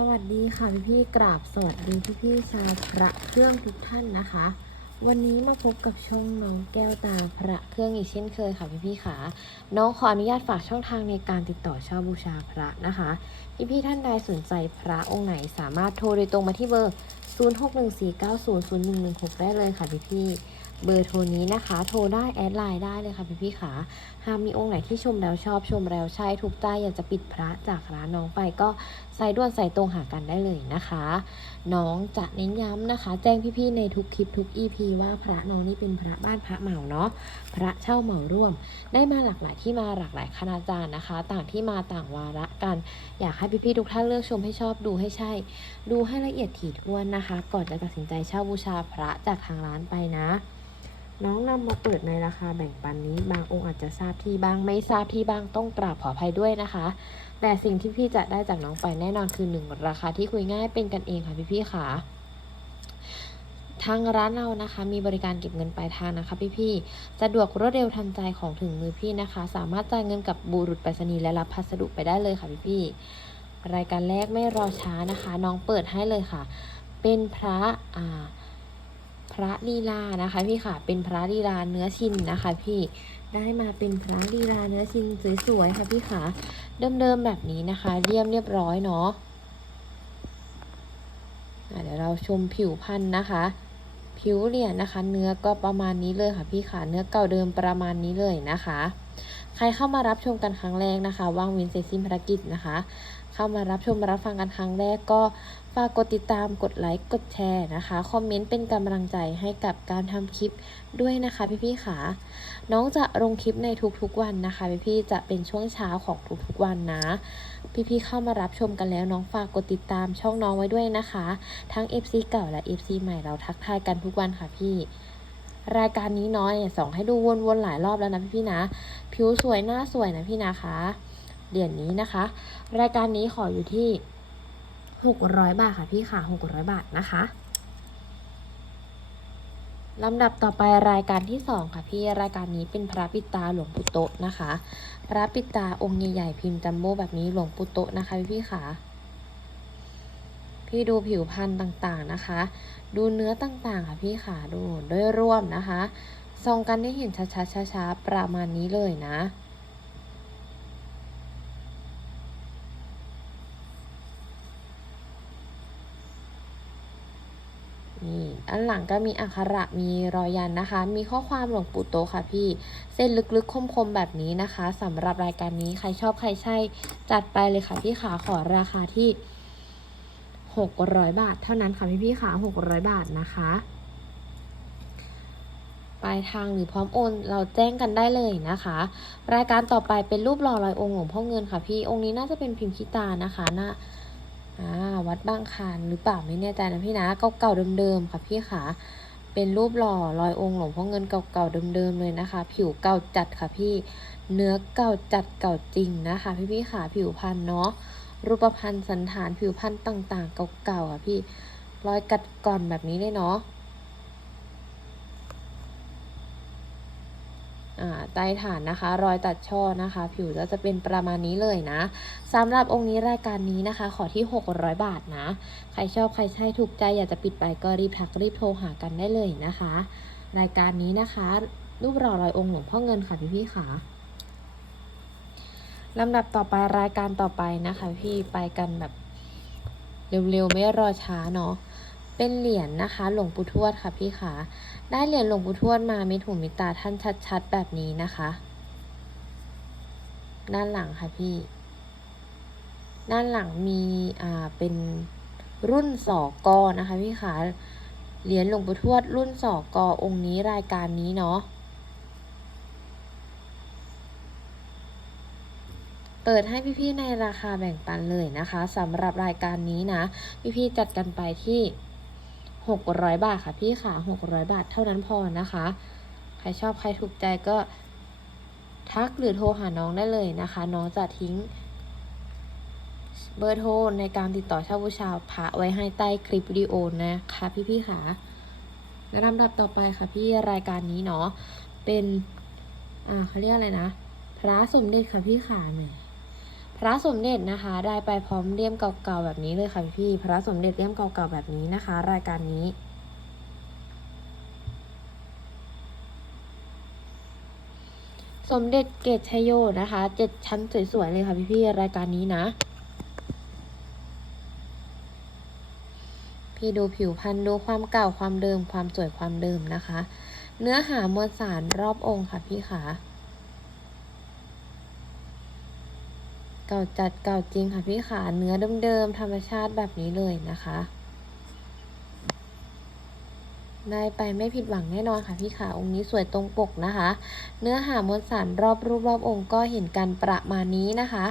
สวัสดีค่ะพี่พี่กราบสวัสดีพี่พี่ชาวพระเครื่องทุกท่านนะคะ วันนี้มาพบกับช่องน้องแก้วตาพระเครื่องอีกเช่นเคยค่ะพี่พี่ๆค่ะน้องขออนุญาตฝากช่องทางในการติดต่อเช่าบูชาพระนะคะ พี่พี่ท่านใดสนใจพระองค์ไหนสามารถโทรโดยตรงมาที่เบอร์ 0614900116 ได้เลยค่ะพี่พี่เบอร์โทรนี้นะคะ โทรได้แอดไลน์ได้เลยค่ะพี่พี่ๆค่ะหากมีองค์ไหนที่ชมแล้วชอบชมแล้วใช่ถูกใจอยากจะปิดพระจากร้านน้องไปก็ ใส่ด่วนใส่ตรงหากันได้เลยนะคะ น้องจะเน้นย้ำนะคะ แจ้งพี่ๆในทุกคลิปทุก EP ว่าพระน้องนี่เป็นพระบ้านพระเหมาเนาะพระเช่าเหมาร่วม ได้มาหลากหลายที่มาหลากหลายคณาจารย์นะคะ ต่างที่มาต่างวาระกัน อยากให้พี่ๆทุกท่านเลือกชมให้ชอบดูให้ใช่ ดูให้ละเอียดถี่ถ้วนนะคะ ก่อนจะตัดสินใจเช่าบูชาพระจากทางร้านไปนะ น้องนำมาเปิดในราคาแบ่งปันนี้ บางองค์อาจจะทราบที่บ้างไม่ทราบที่บ้างต้องกราบขออภัยด้วยนะคะ แต่สิ่งที่พี่จะได้จากน้องไปแน่นอนคือหนึ่งราคาที่คุยง่ายเป็นกันเองค่ะพี่ๆค่ะทางร้านเรานะคะ มีบริการเก็บเงินปลายทางนะคะ พี่ๆสะดวกรวดเร็วทันใจของถึงมือพี่นะคะ สามารถจ่ายเงินกับบุรุษไปรษณีย์และรับพัสดุไปได้เลยค่ะพี่ๆรายการแรกไม่รอช้านะคะ น้องเปิดให้เลยค่ะ เป็นพระอ่า ระลีลานะคะพี่ค่ะ เป็นพระลีลาเนื้อชินนะคะ พี่ ได้มาเป็นพระลีลาเนื้อชินสวยๆค่ะพี่ค่ะ เดิมๆแบบนี้นะคะเรียบเรียบร้อยเนาะะเดี๋ยวเราชมผิวพันธุ์นะคะ ผิวเหรียญนะคะ เนื้อก็ประมาณนี้เลยค่ะพี่ค่ะ เนื้อเก่าเดิมประมาณนี้เลยนะคะ ใครเข้ามารับชมกันครั้งแรกนะคะ ว่างเวินเสร็จสิ้นภารกิจนะคะ เข้ามารับชมรับฟังกันครั้งแรกก็ ฝากกดติดตามกดไลค์กดแชร์นะคะ คอมเมนต์เป็นกำลังใจให้กับการทำคลิปด้วยนะคะพี่ๆค่ะน้องจะลงคลิปในทุกๆวันนะคะพี่ๆจะเป็นช่วงเช้าของทุกๆวันนะ พี่ๆเข้ามารับชมกันแล้วน้องฝากกดติดตามช่องน้องไว้ด้วยนะคะ ทั้ง FC เก่าและ FC ใหม่เราทักทายกันทุกวันค่ะพี่รายการนี้น้อยสองให้ดูวนๆหลายรอบแล้วนะพี่ๆนะ ผิวสวยหน้าสวยนะพี่นะคะเหรียญนี้นะคะ รายการนี้ขออยู่ที่ หกร้อยบาทค่ะพี่ค่ะหกร้อยบาทนะคะลำดับต่อไปรายการที่สองค่ะพี่รายการนี้เป็นพระปิตาหลวงปู่โตะนะคะ พระปิตาองค์ใหญ่ๆพิมพ์จัมโบ้แบบนี้หลวงปู่โตะนะคะพี่พี่ค่ะ พี่ดูผิวพรรณต่างๆนะคะ ดูเนื้อต่างๆค่ะพี่ค่ะดูโดยรวมนะคะส่องกันได้เห็นชัดๆช้าๆประมาณนี้เลยนะ นี่อันหลังก็มีอักขระมีรอยยันนะคะ มีข้อความหลวงปู่โตค่ะพี่ เส้นลึกๆคมๆแบบนี้นะคะสำหรับรายการนี้ใครชอบใครใช่จัดไปเลยค่ะพี่ขาขอราคาที่หกร้อยบาท เท่านั้นค่ะพี่พี่ขาหกร้อยบาทนะคะปลายทางหรือพร้อมโอนเราแจ้งกันได้เลยนะคะ รายการต่อไปเป็นรูปหล่อลอยองค์หลวงพ่อเงินค่ะพี่องค์นี้น่าจะเป็นพิมพ์คิตานะคะน่า อ่าวัดบางคานหรือเปล่าไม่แน่ใจนะพี่นะเก่าๆเดิมๆค่ะพี่ขาเป็นรูปหล่อลอยองค์หลวงพ่อเงินเก่าๆเดิมๆเลยนะคะ ผิวเก่าจัดค่ะพี่เนื้อเก่าจัดเก่าจริงนะคะ พี่พี่ๆขาผิวพันเนาะรูปพันธ์สันฐานผิวพันธ์ต่างๆ เก่าๆค่ะพี่รอยกัดก่อนแบบนี้เลยเนาะอ่า ใต้ฐานนะคะ รอยตัดช่อนะคะ ผิวก็จะเป็นประมาณนี้เลยนะสำหรับองค์นี้รายการนี้นะคะ ขอที่ 600 บาทนะ ใครชอบใครใช่ถูกใจอยากจะปิดไปก็รีบทักรีบโทรหากันได้เลยนะคะ รายการนี้นะคะ รูปหล่อลอยองค์หลวงพ่อเงินค่ะพี่พี่ค่ะลำดับต่อไปรายการต่อไปนะคะ พี่ไปกันแบบเร็วๆไม่รอช้าเนาะเป็นเหรียญนะคะ หลวงปู่ทวดค่ะพี่ค่ะ ได้เหรียญหลวงปู่ทวดมาม็ดหูเม็ดตาท่านชัดๆ แบบนี้นะคะ ด้านหลังค่ะพี่ ด้านหลังมีอ่าเป็นรุ่นสอกอนะคะพี่ขาเหรียญหลวงปู่ทวดรุ่นสอกอองค์นี้รายการนี้เนาะเปิดให้พี่ๆในราคาแบ่งปันเลยนะคะสำหรับรายการนี้นะ พี่ๆจัดกันไปที่ หกร้อยบาทค่ะพี่ค่ะหกร้อยบาทเท่านั้นพอนะคะ ใครชอบใครถูกใจก็ทักหรือโทรหาน้องได้เลยนะคะ น้องจะทิ้ง เบอร์โทรในการติดต่อเช่าบูชาพระไว้ให้ใต้คลิปวิดีโอนะคะพี่ๆค่ะและลำดับต่อไปค่ะพี่รายการนี้เนาะเป็น อ่าเขาเรียกอะไรนะ พระสมเด็จค่ะพี่ขาแหม พระสมเด็จนะคะได้ไปพร้อมเลี่ยมเก่าๆแบบนี้เลยค่ะพี่พระสมเด็จเลี่ยมเก่าๆแบบนี้นะคะ รายการนี้ สมเด็จเกตชยโยนะคะเจ็ดชั้นสวยๆเลยค่ะพี่ๆรายการนี้นะ พี่ดูผิวพรรณดูความเก่าความเดิมความสวยความเดิมนะคะ เนื้อหามวลสารรอบองค์ค่ะพี่ขา เก่าจัดเก่าจริงค่ะพี่ขาเนื้อเดิมๆธรรมชาติแบบนี้เลยนะคะ ได้ไปไม่ผิดหวังแน่นอนค่ะพี่ขาองค์นี้สวยตรงปกนะคะ เนื้อหามวลสารรอบรูปรอบองค์ก็เห็นกันประมาณนี้นะคะ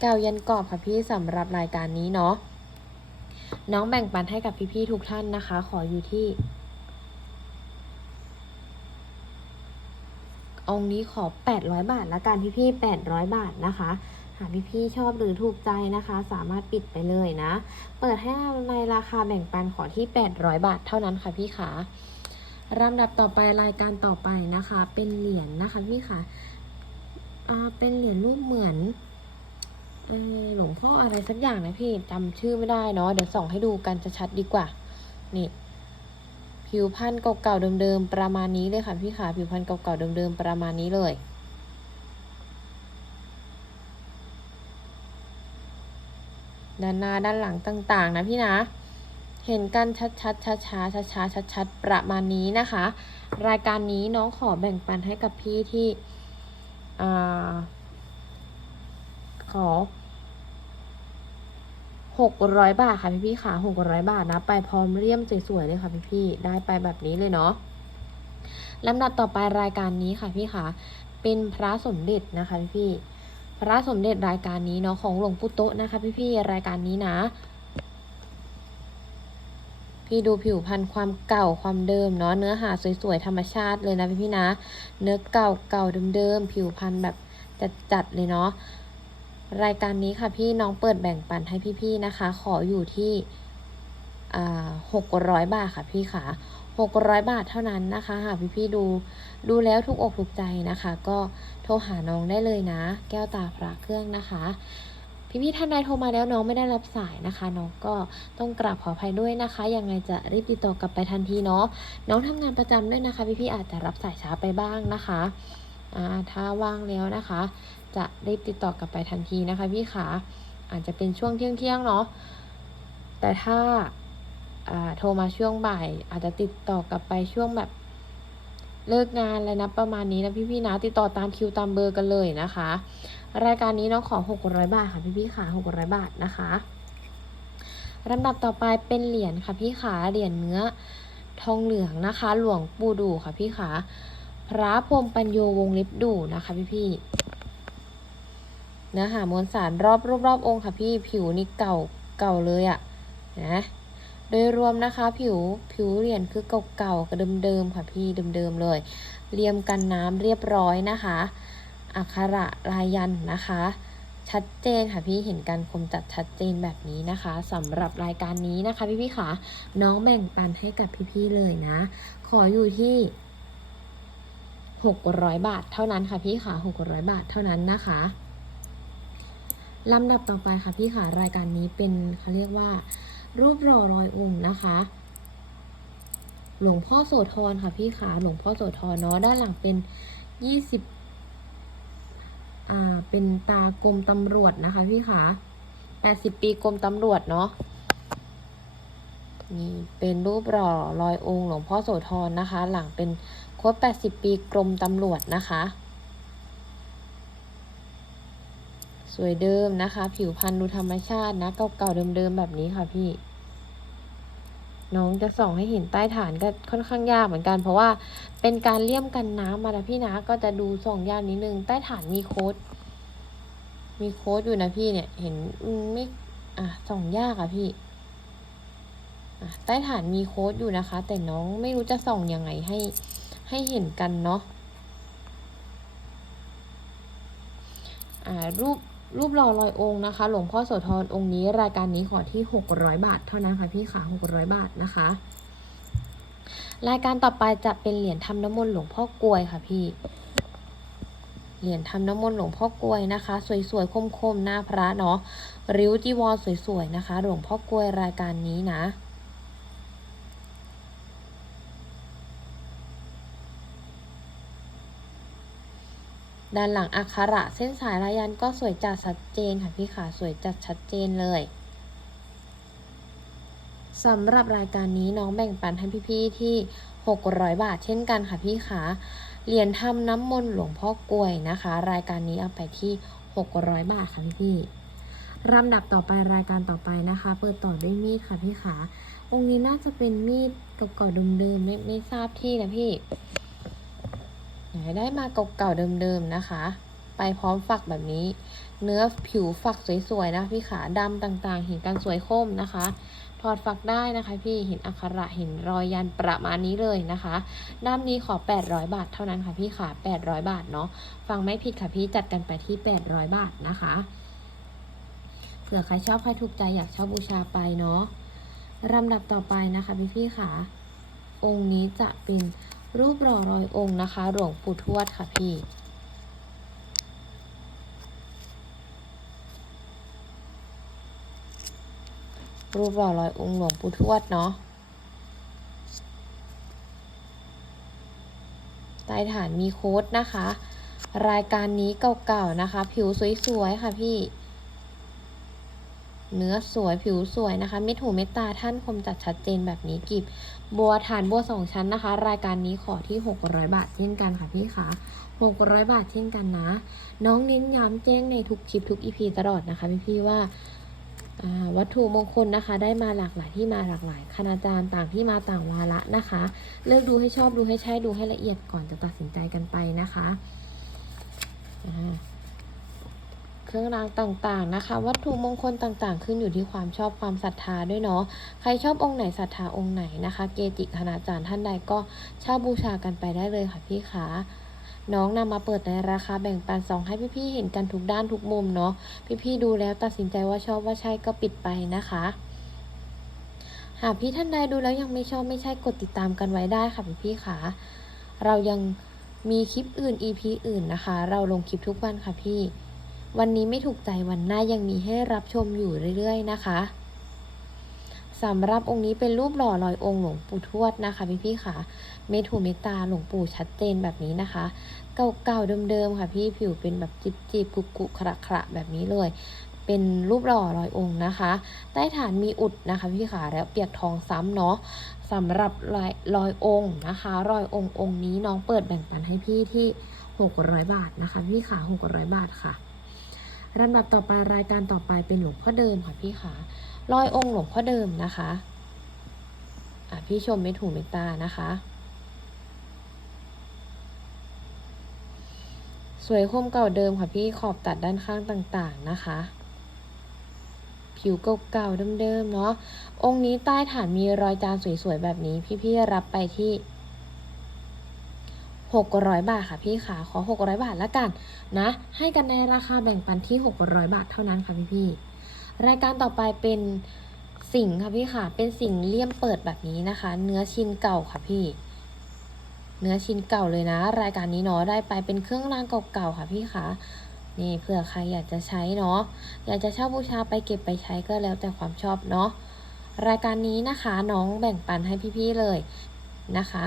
เก่ายันกรอบค่ะพี่สำหรับรายการนี้เนาะน้องแบ่งปันให้กับพี่ๆทุกท่านนะคะ ขออยู่ที่องค์นี้ขอ 800 บาทละกันพี่ๆ800 บาทนะคะ หากพี่ๆชอบหรือถูกใจนะคะ สามารถปิดไปเลยนะ เปิดให้ในราคาแบ่งปันขอที่ 800 บาทเท่านั้นค่ะพี่ขาลำดับต่อไปรายการต่อไปนะคะ เป็นเหรียญนะคะพี่ขาอ่าเป็นเหรียญรูปเหมือนอหลวงพ่ออะไรสักอย่างนะพี่จำชื่อไม่ได้เนาะเดี๋ยวส่องให้ดูกันจะชัดดีกว่า นี่ ผิวพันธุ์เก่าๆเดิมๆประมาณนี้เลยค่ะพี่ขาผิวพันธุ์เก่าๆเดิมๆประมาณนี้เลย ด้านหน้าด้านหลังต่างๆ นะพี่นะ เห็นกันชัดๆช้าๆช้าๆชัดๆประมาณนี้นะคะ รายการนี้น้องขอแบ่งปันให้กับพี่ที่ขอหกร้อยบาทค่ะพี่พี่ค่ะหกร้อยบาทนะ ไปพร้อมเลี่ยมสวยๆเลยค่ะพี่พี่ได้ไปแบบนี้เลยเนาะลำดับต่อไปรายการนี้ค่ะพี่ค่ะ เป็นพระสมเด็จนะคะพี่พี่ พระสมเด็จรายการนี้เนาะของหลวงปู่โตนะคะ พี่ๆรายการนี้นะ พี่ดูผิวพรรณความเก่าความเดิมเนาะเนื้อหาสวยๆธรรมชาติเลยนะพี่ๆนะ เนื้อเก่าเก่าเดิมๆผิวพรรณแบบจัดๆเลยเนาะรายการนี้ค่ะพี่น้องเปิดแบ่งปันให้พี่ๆนะคะ ขออยู่ที่หกร้อยบาทค่ะพี่ขา 600 บาทเท่านั้นนะคะ หากพี่ๆดูดูแล้วถูกอกถูกใจนะคะ ก็โทรหาน้องได้เลยนะ แก้วตาพระเครื่องนะคะ พี่ๆท่านใดโทรมาแล้วน้องไม่ได้รับสายนะคะ น้องก็ต้องกราบขออภัยด้วยนะคะ ยังไงจะรีบติดต่อกลับไปทันทีเนาะน้องทำงานประจำด้วยนะคะ พี่ๆอาจจะรับสายช้าไปบ้างนะคะถ้าว่างแล้วนะคะ จะรีบติดต่อกลับไปทันทีนะคะ พี่ขาอาจจะเป็นช่วงเที่ยงเที่ยงเนาะแต่ถ้า โทรมาช่วงบ่าย อาจจะติดต่อกลับไปช่วงแบบเลิกงานอะไรนะประมาณนี้นะพี่ๆนะ ติดต่อตามคิวตามเบอร์กันเลยนะคะ รายการนี้น้องขอ 600 บาทค่ะพี่ๆขา600 บาทนะคะลำดับต่อไปเป็นเหรียญค่ะพี่ขาเหรียญเนื้อทองเหลืองนะคะ หลวงปู่ดูค่ะพี่ขาพระพรมปัญโยวงเล็บดูนะคะพี่ๆเนื้อหามวลสารรอบรูปรอบองค์ค่ะพี่ผิวนี่เก่าเก่าเลยอะ่ะนะ โดยรวมนะคะผิวผิวเหรียญคือเก่าๆกับเดิมๆค่ะพี่เดิมๆเลย เรียมกันน้ำเรียบร้อยนะคะอักขระลายยันนะคะ ชัดเจนค่ะพี่เห็นการคมจัดชัดเจนแบบนี้นะคะสำหรับรายการนี้นะคะพี่ๆค่ะน้องแบ่งปันให้กับพี่ๆเลยนะ ขออยู่ที่600 บาทเท่านั้นค่ะพี่ค่ะ600 บาทเท่านั้นนะคะลำดับต่อไปค่ะพี่ค่ะรายการนี้เป็นเขาเรียกว่า รูปหล่อรอยองค์นะคะ หลวงพ่อโสธรค่ะพี่ขาหลวงพ่อโสธรเนาะด้านหลังเป็นยี่สิบอ่าเป็นตากรมตำรวจนะคะพี่ขาแปดสิบปีกรมตำรวจเนาะนี่เป็นรูปหล่อรอยองค์หลวงพ่อโสธรนะคะ หลังเป็นครบ80ปีกรมตำรวจนะคะ สวยเดิมนะคะ ผิวพรรณดูธรรมชาตินะ เก่าๆเดิมๆแบบนี้ค่ะพี่ น้องจะส่องให้เห็นใต้ฐานก็ค่อนข้างยากเหมือนกัน เพราะว่าเป็นการเลี่ยมกันน้ำมาแล้วพี่นะก็จะดูส่องยากนิดนึงใต้ฐานมีโค้ด มีโค้ดอยู่นะพี่เนี่ย เห็นไม่อะส่องยากอะพี่ใต้ฐานมีโค้ดอยู่นะคะ แต่น้องไม่รู้จะส่องยังไงให้ให้เห็นกันเนาะอ่ารูป รูปหล่อลอยองค์นะคะ หลวงพ่อโสธรองค์นี้ รายการนี้ขอที่ 600 บาท เท่านั้นค่ะพี่ขา600 บาทนะคะ รายการต่อไปจะเป็นเหรียญทำน้ำมนต์หลวงพ่อกลวยค่ะพี่ เหรียญทำน้ำมนต์หลวงพ่อกลวยนะคะ สวยๆคมๆหน้าพระเนาะริ้วจีวรสวยๆนะคะ หลวงพ่อกลวยรายการนี้นะ ด้านหลังอักขระเส้นสายลายยันก็สวยจัดชัดเจนค่ะพี่ขาสวยจัดชัดเจนเลยสำหรับรายการนี้น้องแบ่งปันให้พี่ๆที่ 600 บาท เช่นกันค่ะพี่ขาเหรียญทำน้ำมนต์หลวงพ่อกลวยนะคะ รายการนี้เอาไปที่ 600 บาทค่ะพี่ๆลำดับต่อไปรายการต่อไปนะคะ เปิดต่อด้วยมีดค่ะพี่ขาองค์นี้น่าจะเป็นมีดเก่าๆเดิมๆไม่ไม่ทราบที่นะพี่ ได้มาเก่าๆเดิมๆนะคะ ไปพร้อมฝักแบบนี้ เนื้อผิวฝักสวยๆนะพี่ขาดำต่างๆเห็นกันสวยคมนะคะถอดฝักได้นะคะ พี่เห็นอักขระเห็นรอยยันประมาณนี้เลยนะคะด้ามนี้ขอ 800 บาทเท่านั้นค่ะพี่ขา800 บาทเนาะฟังไม่ผิดค่ะพี่จัดกันไปที่ 800 บาทนะคะเผื่อใครชอบใครถูกใจอยากเช่าบูชาไปเนาะลำดับต่อไปนะคะพี่พี่ๆค่ะองค์นี้จะเป็น รูปหล่อรอยองค์นะคะ หลวงปู่ทวดค่ะพี่ รูปหล่อรอยองค์หลวงปู่ทวดเนาะใต้ฐานมีโค้ดนะคะ รายการนี้เก่าๆนะคะ ผิวสวยๆค่ะพี่ เนื้อสวยผิวสวยนะคะ เม็ดหูเม็ดตาท่านคมจัดชัดเจนแบบนี้กิบ บัวฐานบัวสองชั้นนะคะ รายการนี้ขอที่ 600 บาทเช่นกันค่ะพี่คะ600 บาทเช่นกันนะ น้องเน้นย้ำแจ้งในทุกคลิปทุกอีพีตลอดนะคะพี่พี่ๆว่าวัตถุมงคลนะคะ ได้มาหลากหลายที่มาหลากหลาย คณาจารย์ต่างที่มาต่างวาระนะคะ เลือกดูให้ชอบดูให้ใช่ดูให้ละเอียดก่อนจะตัดสินใจกันไปนะคะ เครื่องรางต่างๆนะคะ วัตถุมงคลต่างๆ ขึ้นอยู่ที่ความชอบความศรัทธาด้วยเนาะใครชอบองค์ไหนศรัทธาองค์ไหนนะคะ เกจิคณาจารย์ท่านใดก็เช่าบูชากันไปได้เลยค่ะพี่คะน้องนำมาเปิดในราคาแบ่งปันสองให้พี่ๆเห็นกันทุกด้านทุกมุมเนาะพี่ๆดูแล้วตัดสินใจว่าชอบว่าใช่ก็ปิดไปนะคะหากพี่ท่านใดดูแล้วยังไม่ชอบไม่ใช่กดติดตามกันไว้ได้ค่ะพี่ๆค่ะเรายังมีคลิปอื่น EP อื่นนะคะ เราลงคลิปทุกวันค่ะพี่ วันนี้ไม่ถูกใจวันหน้ายังมีให้รับชมอยู่เรื่อยๆนะคะสำหรับองค์นี้เป็นรูปหล่อลอยองค์หลวงปู่ทวดนะคะพี่พี่ๆค่ะ เมถุเมตตาหลวงปู่ชัดเจนแบบนี้นะคะ เก่าๆเดิมๆค่ะพี่ผิวเป็นแบบจิบจิบๆกุกุขระขระแบบนี้เลย เป็นรูปหล่อลอยองค์นะคะ ใต้ฐานมีอุดนะคะพี่ขาแล้วเปียกทองซ้ำเนาะสำหรับรอยรอยองค์นะคะรอยองค์องค์นี้น้องเปิดแบ่งปันให้พี่ที่ 600 บาทนะคะ พี่ขา600 บาทค่ะ ลำดับต่อไปรายการต่อไปเป็นหลวงพ่อเดิมค่ะพี่ขาลอยองค์หลวงพ่อเดิมนะคะอะพี่ชมไม่ถูกไม่ตานะคะ สวยคมเก่าเดิมค่ะพี่ขอบตัดด้านข้างต่างๆนะคะผิวเก่าๆเดิมๆเนาะ องค์นี้ใต้ฐานมีรอยจานสวยๆแบบนี้ พี่ๆรับไปที่ 600 บาทค่ะพี่ขาขอ 600 บาทละกันนะ ให้กันในราคาแบ่งปันที่ 600 บาทเท่านั้นค่ะพี่ๆรายการต่อไปเป็นสิงค่ะพี่ค่ะเป็นสิงเลี่ยมเปิดแบบนี้นะคะ เนื้อชิ้นเก่าค่ะพี่ เนื้อชิ้นเก่าเลยนะ รายการนี้เนาะได้ไปเป็นเครื่องรางเก่าๆค่ะพี่คะนี่เผื่อใครอยากจะใช้เนาะอยากจะเช่าบูชาไปเก็บไปใช้ก็แล้วแต่ความชอบเนาะรายการนี้นะคะน้องแบ่งปันให้พี่ๆเลยนะคะ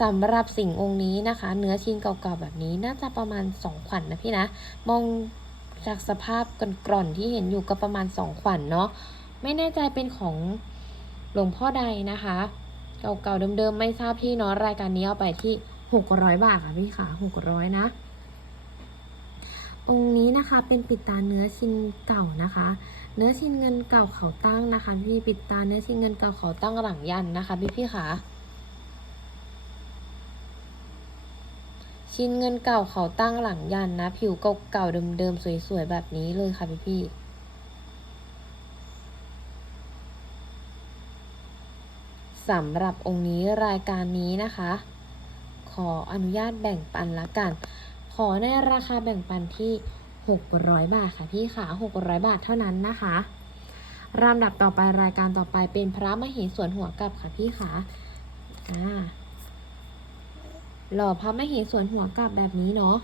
สำหรับสิ่งองค์นี้นะคะ เนื้อชิ้นเก่าๆแบบนี้น่าจะประมาณสองขวัญนนะพี่นะ มองจากสภาพกร่อนๆที่เห็นอยู่ก็ประมาณสองขวัญเนาะไม่แน่ใจเป็นของหลวงพ่อใดนะคะ เก่าๆเดิมๆไม่ทราบที่เนาะรายการนี้เอาไปที่หกร้อยบาทค่ะพี่ขาหกร้อยนะ องค์นี้นะคะเป็นปิดตาเนื้อชิ้นเก่านะคะ เนื้อชิ้นเงินเก่าเขาตั้งนะคะ พี่ปิดตาเนื้อชิ้นเงินเก่าเขาตั้งหลังยันนะคะ พี่พี่ขา ชิ้นเงินเก่าเขาตั้งหลังยันนะ ผิวเก่าๆเดิมๆสวยๆ แบบนี้เลยค่ะพี่พี่สำหรับองค์นี้รายการนี้นะคะ ขออนุญาตแบ่งปันละกัน ขอในราคาแบ่งปันที่ 600 บาทค่ะพี่ค่ะ 600 บาทเท่านั้นนะคะลำดับต่อไปรายการต่อไปเป็นพระมเหสวนหัวกลับค่ะพี่ค่ะอ่า หล่อพรไม่เห็นส่วนหัวกลับแบบนี้เนาะ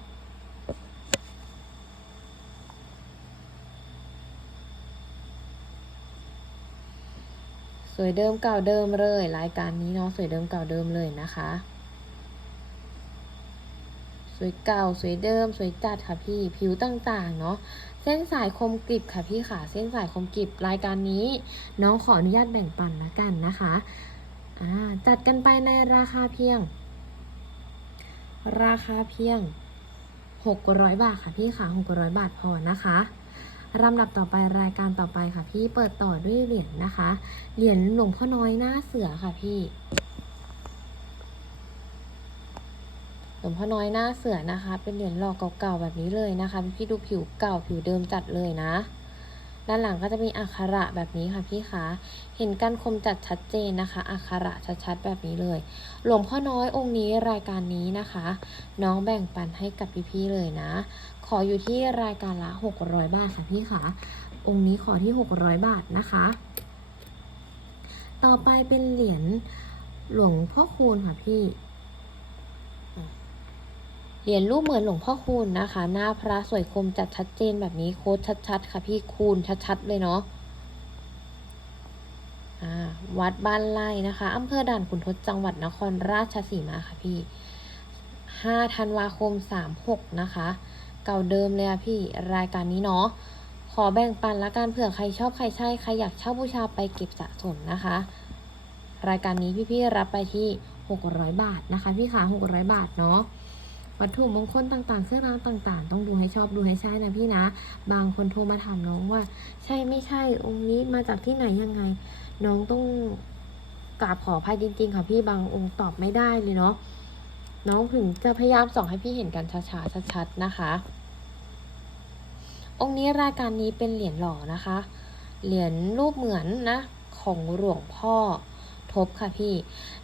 สวยเดิมเก่าเดิมเลย รายการนี้เนาะสวยเดิมเก่าเดิมเลยนะคะ สวยเก่าสวยเดิม สวยจัดค่ะพี่ผิวต่างๆเนาะเส้นสายคมกริบค่ะพี่ค่ะ เส้นสายคมกริบรายการนี้ น้องขออนุญาตแบ่งปันแล้วกันนะคะจัดกันไปในราคาเพียง ราคาเพียง 600 บาทค่ะพี่ค่ะ600 บาทพอนะคะลำดับต่อไปรายการต่อไปค่ะ พี่เปิดต่อด้วยเหรียญนะคะ เหรียญหลวงพ่อน้อยหน้าเสือค่ะพี่ หลวงพ่อน้อยหน้าเสือนะคะ เป็นเหรียญหล่อเก่าๆแบบนี้เลยนะคะ พี่ดูผิวเก่าผิวเดิมจัดเลยนะ ด้านหลังก็จะมีอักขระแบบนี้ค่ะพี่คะเห็นการคมจัดชัดเจนนะคะ อักขระชัดๆแบบนี้เลย หลวงพ่อน้อยองค์นี้รายการนี้นะคะ น้องแบ่งปันให้กับพี่ๆเลยนะ ขออยู่ที่รายการละ 600 บาทค่ะพี่คะองค์นี้ขอที่ 600 บาทนะคะ ต่อไปเป็นเหรียญหลวงพ่อคูณค่ะพี่ เหรียญรูปเหมือนหลวงพ่อคูณนะคะ หน้าพระสวยคมจัดชัดเจนแบบนี้โค้ดชัดๆ ค่ะพี่คูณชัดๆ เลยเนาะวัดบ้านไร่นะคะอำเภอด่านขุนทดจังหวัดนครราชสีมาค่ะพี่5ธันวาคม36นะคะ เก่าเดิมเลยอะพี่รายการนี้เนาะขอแบ่งปันละกันเผื่อใครชอบใครใช่ใครอยากเช่าบูชาไปเก็บสะสมนะคะ รายการนี้พี่ๆรับไปที่600บาทนะคะ พี่ขา600บาทเนาะ วัตถุมงคลต่างๆ เครื่องรางต่าง ๆ ต้องดูให้ชอบดูให้ใช่นะพี่นะ บางคนโทรมาถามน้องว่า ใช่ไม่ใช่องค์นี้มาจากที่ไหนยังไง น้องต้องกราบขออภัยจริง ๆ ค่ะพี่บางองค์ตอบไม่ได้เลยเนาะน้องถึงจะพยายามส่องให้พี่เห็นกันช้าๆชัดๆนะคะ องค์นี้รายการนี้เป็นเหรียญหล่อนะคะ เหรียญรูปเหมือนนะ ของหลวงพ่อ ทบค่ะพี่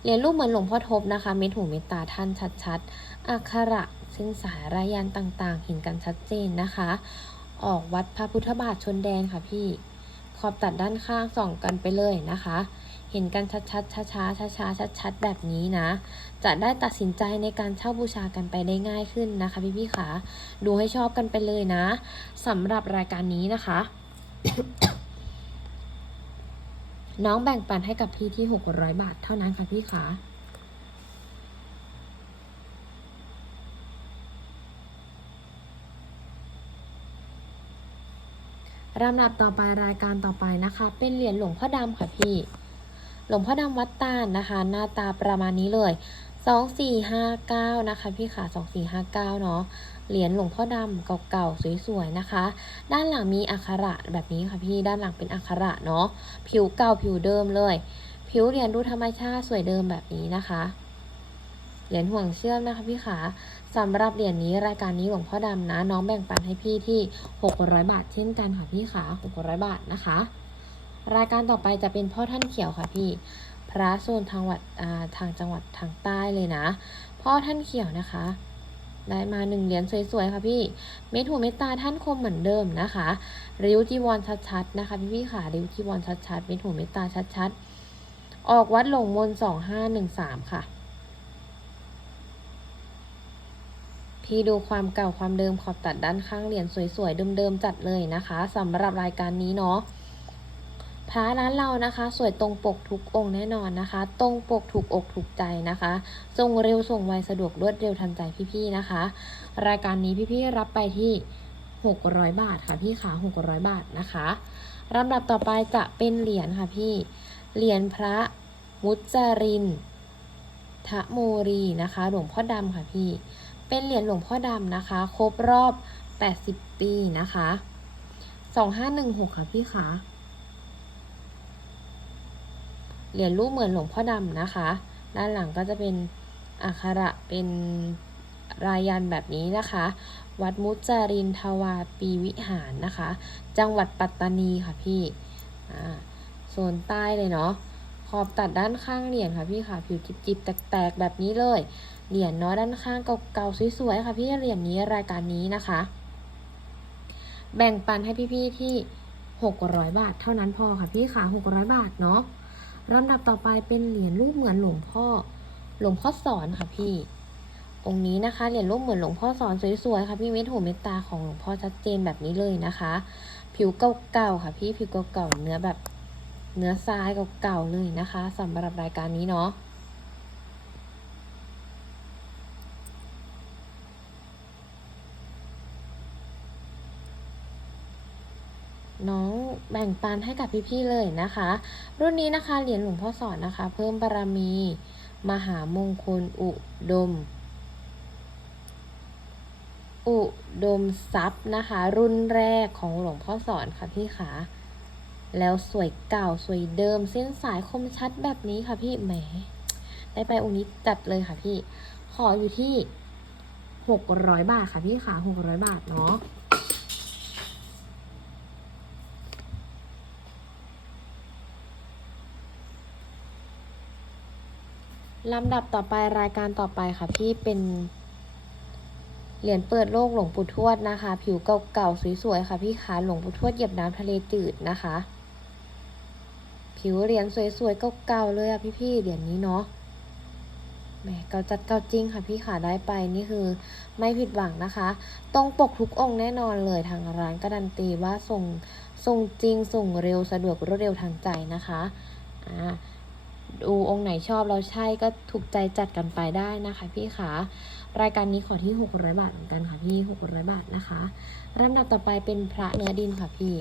เหรียญรูปเหมือนหลวงพ่อทบนะคะ เม็ดหูเม็ดตาท่านชัดๆ อักขระเส้นสายรายันต่างๆ เห็นกันชัดเจนนะคะ ออกวัดพระพุทธบาทชนแดนค่ะพี่ ขอบตัดด้านข้างส่องกันไปเลยนะคะ เห็นกันชัดๆ ช้าๆช้าๆชัดๆ แบบนี้นะ จะได้ตัดสินใจในการเช่าบูชากันไปได้ง่ายขึ้นนะคะพี่ๆค่ะดูให้ชอบกันไปเลยนะสำหรับรายการนี้นะคะ น้องแบ่งปันให้กับพี่ที่ 600 บาทเท่านั้นค่ะพี่คะลำดับต่อไปรายการต่อไปนะคะ เป็นเหรียญหลวงพ่อดำค่ะพี่ หลวงพ่อดำวัดตาลนะคะ หน้าตาประมาณนี้เลยสองสี่ห้าเก้านะคะพี่ค่ะสองสี่ห้าเก้าเนาะ เหรียญหลวงพ่อดำเก่าๆสวยๆนะคะ ด้านหลังมีอักขระแบบนี้ค่ะพี่ด้านหลังเป็นอักขระเนาะผิวเก่าผิวเดิมเลย ผิวเหรียญดูธรรมชาติสวยเดิมแบบนี้นะคะเหรียญห่วงเชื่อมนะคะพี่ขาสำหรับเหรียญนี้รายการนี้หลวงพ่อดำนะ น้องแบ่งปันให้พี่ที่ 600 บาทเช่นกันค่ะพี่ขา600 บาทนะคะ รายการต่อไปจะเป็นพ่อท่านเขียวค่ะพี่ พระโซนทางวัดทางจังหวัดทางใต้เลยนะ พ่อท่านเขียวนะคะ ได้มาหนึ่งเหรียญสวยๆค่ะพี่เม็ดหูเม็ดตาท่านคมเหมือนเดิมนะคะริ้วจีวรชัดๆนะคะพี่พี่ขาริ้วจีวรชัดๆเม็ดหูเม็ดตาชัดๆ ออกวัดหลงมนสองห้าหนึ่งสามค่ะ พี่ดูความเก่าความเดิมขอบตัดด้านข้างเหรียญสวยๆเดิมๆจัดเลยนะคะสำหรับรายการนี้เนาะ พระร้านเรานะคะ สวยตรงปกทุกองค์แน่นอนนะคะ ตรงปกถูกอกถูกใจนะคะส่งเร็วส่งไวสะดวกรวดเร็วทันใจพี่ๆนะคะ รายการนี้พี่ๆรับไปที่600 บาทค่ะพี่ขา600 บาทนะคะลำดับต่อไปจะเป็นเหรียญค่ะพี่ เหรียญพระมุจรินทะโมรีนะคะ หลวงพ่อดำค่ะพี่ เป็นเหรียญหลวงพ่อดำนะคะ ครบรอบ 80 ปีนะคะ 2516 ค่ะพี่คะ เหรียญรูปเหมือนหลวงพ่อดำนะคะ ด้านหลังก็จะเป็นอักขระเป็นรายันแบบนี้นะคะ วัดมุจารินทวาปีวิหารนะคะ จังหวัดปัตตานีค่ะพี่อ่าโซนใต้เลยเนาะ ขอบตัดด้านข้างเหรียญค่ะพี่ค่ะ ผิวจิบๆแตกๆแบบนี้เลย เหรียญเนาะด้านข้างเก่าๆสวยๆค่ะพี่เหรียญนี้รายการนี้นะคะ แบ่งปันให้พี่ๆที่ 600 บาทเท่านั้นพอค่ะพี่ค่ะ 600 บาทเนาะ ลำดับต่อไปเป็นเหรียญรูปเหมือนหลวงพ่อ หลวงพ่อสอนค่ะพี่ องค์นี้นะคะเหรียญรูปเหมือนหลวงพ่อสอนสวยๆค่ะพี่เม็ดหูเม็ดตาของหลวงพ่อชัดเจนแบบนี้เลยนะคะ ผิวเก่าๆค่ะพี่ผิวเก่าๆเนื้อแบบเนื้อทรายเก่าๆเลยนะคะสำหรับรายการนี้เนาะน้อง แบ่งปันให้กับพี่ๆเลยนะคะ รุ่นนี้นะคะเหรียญหลวงพ่อสอนนะคะ เพิ่มบารมี มหามงคลอุดม อุดมทรัพย์นะคะ รุ่นแรกของหลวงพ่อสอนค่ะพี่ขาแล้วสวยเก่าสวยเดิม เส้นสายคมชัดแบบนี้ค่ะพี่แหม ได้ไปองค์นี้จัดเลยค่ะพี่ ขออยู่ที่หกร้อยบาทค่ะพี่ขาหกร้อยบาทเนาะ ลำดับต่อไปรายการต่อไปค่ะพี่เป็น เหรียญเปิดโลกหลวงปู่ทวดนะคะ ผิวเก่าๆสวยๆค่ะพี่ขาหลวงปู่ทวดเหยียบน้ำทะเลจืดนะคะ ผิวเหรียญสวยๆเก่าๆเลยอะพี่ๆเหรียญนี้เนาะแหมเก่าจัดเก่าจริงค่ะพี่ขาได้ไปนี่คือไม่ผิดหวังนะคะ ตรงปกทุกองค์แน่นอนเลยทางร้านการันตีว่าส่งส่งจริงส่งเร็วสะดวกรวดเร็วทางใจนะคะอ่า ดูองค์ไหนชอบเราใช่ก็ถูกใจจัดกันไปได้นะคะพี่ขารายการนี้ขอที่ 600 บาทเหมือนกันค่ะพี่ 600 บาทนะคะลำดับต่อไปเป็นพระเนื้อดินค่ะพี่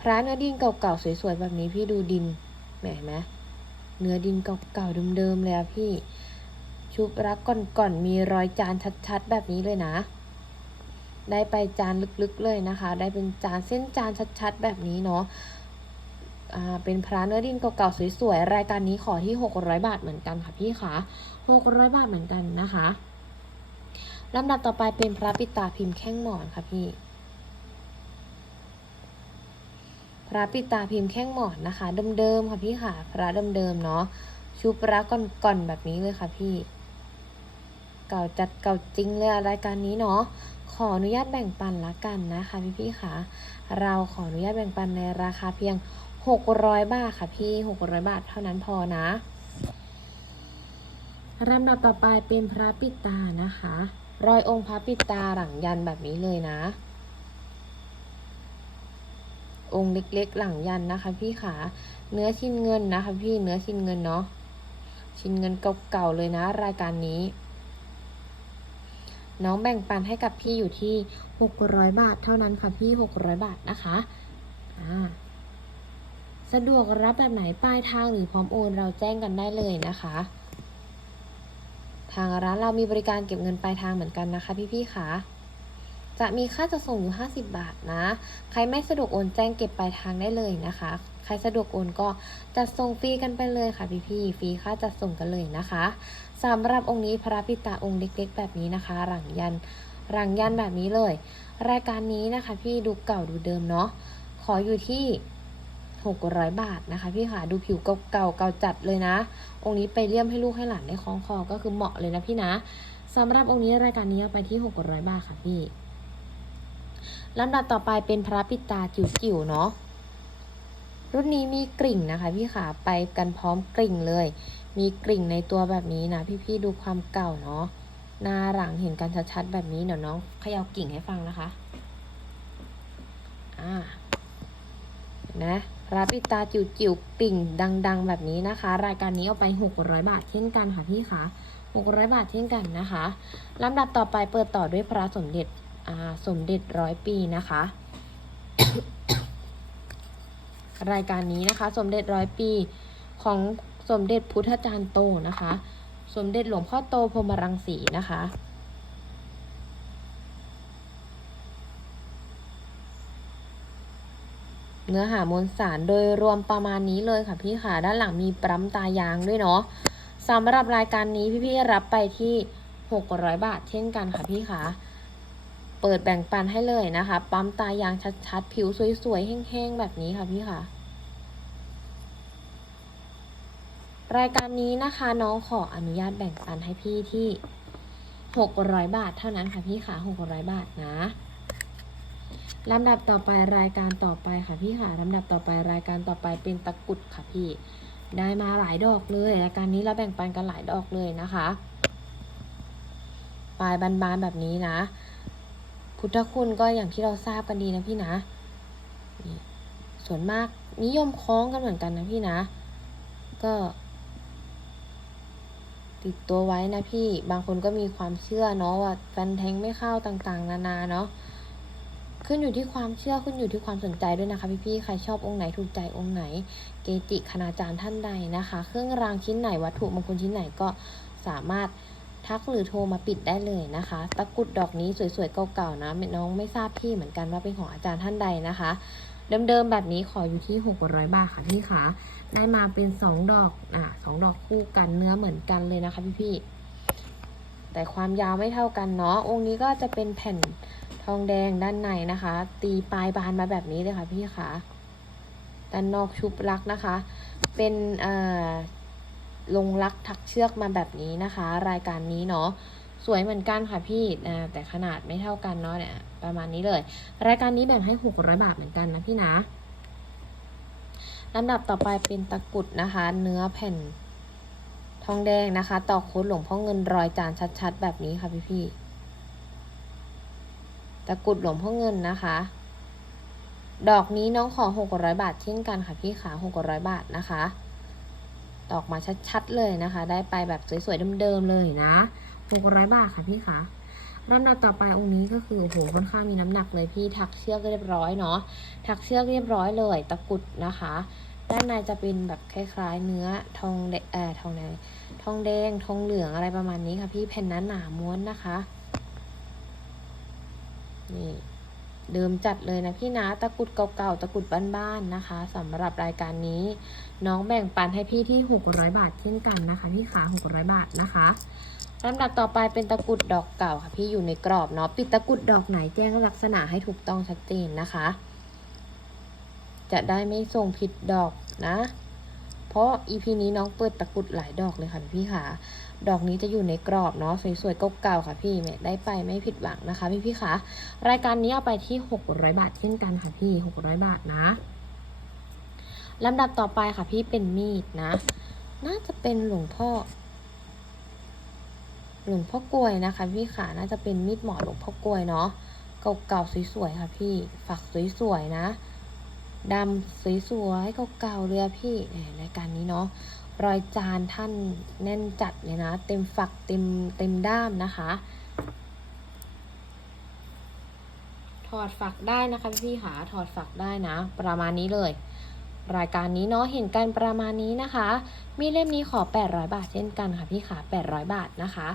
พระเนื้อดินเก่าๆสวยๆแบบนี้พี่ดูดินแหมเห็นไหมเนื้อดินเก่าๆเดิมๆเลยอะพี่ ชุบรักก่อนๆมีรอยจานชัดๆ แบบนี้เลยนะ ได้ไปจานลึกๆเลยนะคะ ได้เป็นจานเส้นจานชัดๆ แบบนี้เนาะ เป็นพระเนื้อดินเก่าๆสวยๆ รายการนี้ขอที่ 600 บาทเหมือนกันค่ะพี่คะ600 บาทเหมือนกันนะคะลำดับต่อไปเป็นพระปิตาพิมพ์แข้งหมอนค่ะพี่ พระปิตาพิมพ์แข้งหมอนนะคะ เดิมๆค่ะพี่ค่ะ พระเดิมๆเนาะชุบพระก่อนๆแบบนี้เลยค่ะพี่ เก่าจัดเก่าจริงเลยรายการนี้เนาะขออนุญาตแบ่งปันละกันนะคะพี่ๆค่ะเราขออนุญาตแบ่งปันในราคาเพียง 600บาทค่ะพี่600บาทเท่านั้นพอนะลำดับต่อไปเป็นพระปิดตานะคะ รอยองค์พระปิดตาหลังยันแบบนี้เลยนะ องค์เล็กๆหลังยันนะคะ พี่ขาเนื้อชิ้นเงินนะคะ พี่เนื้อชิ้นเงินเนาะชิ้นเงินเก่าๆเลยนะ รายการนี้ น้องแบ่งปันให้กับพี่อยู่ที่600บาทเท่านั้นค่ะพี่600บาทนะคะอ่า สะดวกรับแบบไหนปลายทางหรือพร้อมโอนเราแจ้งกันได้เลยนะคะ ทางร้านเรามีบริการเก็บเงินปลายทางเหมือนกันนะคะ พี่ๆค่ะจะมีค่าจะส่งอยู่ 50 บาทนะ ใครไม่สะดวกโอนแจ้งเก็บปลายทางได้เลยนะคะ ใครสะดวกโอนก็จัดส่งฟรีกันไปเลยค่ะพี่ๆฟรีค่าจัดส่งกันเลยนะคะสำหรับองค์นี้พระปิตาองค์เล็กๆ แบบนี้นะคะ หลังยันหลังยันแบบนี้เลย รายการนี้นะคะ พี่ดูเก่าดูเดิมเนาะ ขออยู่ที่ 600 บาทนะคะพี่ค่ะดูผิวเก่าๆเก่าจัดเลยนะ องค์นี้ไปเลี่ยมให้ลูกให้หลานได้คล้องคอก็คือเหมาะเลยนะพี่นะสำหรับองค์นี้รายการนี้ไปที่ 600 บาทค่ะพี่ลำดับต่อไปเป็นพระปิตาจิ๋วๆเนาะรุ่นนี้มีกริ่งนะคะ พี่ขาไปกันพร้อมกริ่งเลย มีกริ่งในตัวแบบนี้นะ พี่ๆดูความเก่าเนาะหน้าหลังเห็นกันชัดๆแบบนี้เดี๋ยวน้องเขย่ากิ่งให้ฟังนะคะ อ่านะ ระปิดตาจิ๋วจิ๋วๆปิ่งดัง ๆ แบบนี้นะคะ รายการนี้เอาไป 600 บาทเช่นกันค่ะพี่คะ600 บาทเช่นกันนะคะลำดับต่อไปเปิดต่อด้วยพระสมเด็จสมเด็จร้อยปีนะคะ รายการนี้นะคะ สมเด็จร้อยปีของสมเด็จพุทธจารย์โตนะคะ สมเด็จหลวงพ่อโตพรมรังสีนะคะ เนื้อหามวลสารโดยรวมประมาณนี้เลยค่ะพี่ค่ะ ด้านหลังมีปั๊มตายางด้วยเนาะสำหรับรายการนี้พี่ๆรับไปที่600 บาทเช่นกันค่ะพี่ค่ะ เปิดแบ่งปันให้เลยนะคะ ปั๊มตายางชัดๆ ผิวสวยๆ แห้งๆ แบบนี้ค่ะพี่ค่ะ รายการนี้นะคะน้องขออนุญาตแบ่งปันให้พี่ที่ 600 บาทเท่านั้นค่ะพี่ค่ะ 600 บาทนะ ลำดับต่อไปรายการต่อไปค่ะพี่ค่ะลำดับต่อไปรายการต่อไปเป็นตะกุดค่ะพี่ ได้มาหลายดอกเลยรายการนี้เราแบ่งปันกันหลายดอกเลยนะคะปลายบานๆแบบนี้นะ พุทธคุณก็อย่างที่เราทราบกันดีนะพี่นะนี่ส่วนมากนิยมคล้องกันเหมือนกันนะพี่นะ ก็ ติดตัวไว้นะพี่ บางคนก็มีความเชื่อเนาะว่าแฟนแทงไม่เข้าต่างๆ นานาเนาะ ขึ้นอยู่ที่ความเชื่อขึ้นอยู่ที่ความสนใจด้วยนะคะพี่ๆใครชอบองค์ไหนถูกใจองค์ไหน เกจิคณาจารย์ท่านใดนะคะ เครื่องรางชิ้นไหนวัตถุมงคลชิ้นไหนก็สามารถทักหรือโทรมาปิดได้เลยนะคะ ตะกรุดดอกนี้สวยๆเก่าๆนะน้องไม่ทราบที่เหมือนกันว่าเป็นของอาจารย์ท่านใดนะคะเดิมๆแบบนี้ขออยู่ที่ 600 บาทค่ะพี่คะได้มาเป็นสองดอกอะสองดอกคู่กันเนื้อเหมือนกันเลยนะคะพี่ๆแต่ความยาวไม่เท่ากันเนาะองค์นี้ก็จะเป็นแผ่น ทองแดงด้านในนะคะ ตีปลายบานมาแบบนี้เลยค่ะพี่คะด้านนอกชุบลักนะคะ เป็นเอ่อลงลักถักเชือกมาแบบนี้นะคะ รายการนี้เนาะสวยเหมือนกันค่ะพี่นะแต่ขนาดไม่เท่ากันเนาะเนี่ยประมาณนี้เลย รายการนี้แบ่งให้600บาทเหมือนกันนะพี่นะลำดับต่อไปเป็นตะกุดนะคะ เนื้อแผ่นทองแดงนะคะ ต่อโค้ดหลวงพ่อเงินรอยจานชัดๆ แบบนี้ค่ะพี่พี่ๆ ตะกรุดหลวงพ่อเงินนะคะ ดอกนี้น้องขอ600 บาทเช่นกันค่ะพี่ขา600 บาทนะคะดอกมาชัดๆเลยนะคะ ได้ไปแบบสวยๆเดิมๆเลยนะ600 บาทค่ะพี่คะลำดับต่อไปองค์นี้ก็คือโอ้โหค่อนข้างมีน้ำหนักเลยพี่ถักเชือกเรียบร้อยเนาะถักเชือกเรียบร้อยเลย ตะกรุดนะคะ ด้านในจะเป็นแบบคล้ายๆ เนื้อทองแดงเอ่อทองแดงทองแดงทองเหลืองอะไรประมาณนี้ค่ะพี่แผ่นนั้นหนาม้วนนะคะ นี่เดิมจัดเลยนะพี่นะตะกรุดเก่าๆตะกรุดบ้านๆนะคะสำหรับรายการนี้ น้องแบ่งปันให้พี่ที่ 600 บาทเช่นกันนะคะพี่ขา600 บาทนะคะลำดับต่อไปเป็นตะกรุดดอกเก่าค่ะพี่อยู่ในกรอบเนาะปิดตะกรุดดอกไหนแจ้งลักษณะให้ถูกต้องชัดเจนนะคะ จะได้ไม่ส่งผิดดอกนะ เพราะ EP นี้น้องเปิดตะกรุดหลายดอกเลยค่ะพี่ค่ะ ดอกนี้จะอยู่ในกรอบเนาะสวยๆเก่าๆค่ะพี่แม่ได้ไปไม่ผิดหวังนะคะพี่พี่ค่ะรายการนี้เอาไปที่ 600 บาทเช่นกันค่ะพี่ 600 บาทนะลำดับต่อไปค่ะพี่เป็นมีดนะ น่าจะเป็นหลวงพ่อ หลวงพ่อกลวยนะคะ พี่ค่ะน่าจะเป็นมีดหมอหลวงพ่อกลวยเนาะเก่าๆสวยๆค่ะพี่ฝักสวยๆนะดำสวยๆเก่าๆเลยอพี่รายการนี้เนาะ รอยจานท่านแน่นจัดเลยนะ เต็มฝักเต็มเต็มด้ามนะคะ ถอดฝักได้นะคะพี่ๆค่ะถอดฝักได้นะ ประมาณนี้เลย รายการนี้เนาะเห็นกันประมาณนี้นะคะ มีเล่มนี้ขอ 800 บาทเช่นกันค่ะพี่ค่ะ800 บาทนะคะ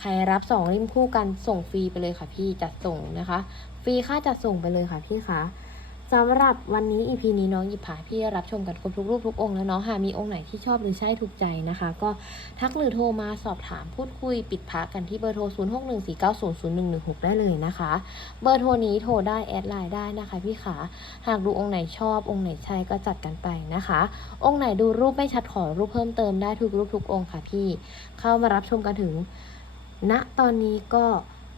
ใครรับสองริมคู่กันส่งฟรีไปเลยค่ะพี่จัดส่งนะคะ ฟรีค่าจัดส่งไปเลยค่ะพี่คะ สำหรับวันนี้ EP นี้น้องหยิบผาพี่รับชมกันครบทุกรูปทุกองค์แล้วเนาะหากมีองค์ไหนที่ชอบหรือใช่ถูกใจนะคะ ก็ทักหรือโทรมาสอบถามพูดคุยปิดพระกันที่เบอร์โทร 0614900116 ได้เลยนะคะ เบอร์โทรนี้โทรได้แอดไลน์ได้นะคะพี่ขาหากดูองค์ไหนชอบองค์ไหนใช่ก็จัดกันไปนะคะ องค์ไหนดูรูปไม่ชัดขอรูปเพิ่มเติมได้ทุกรูปทุกองค์ค่ะพี่ เข้ามารับชมกันถึง ณตอนนี้ก็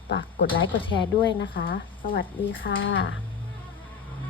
ฝากกดไลค์กดแชร์ด้วยนะคะ สวัสดีค่ะ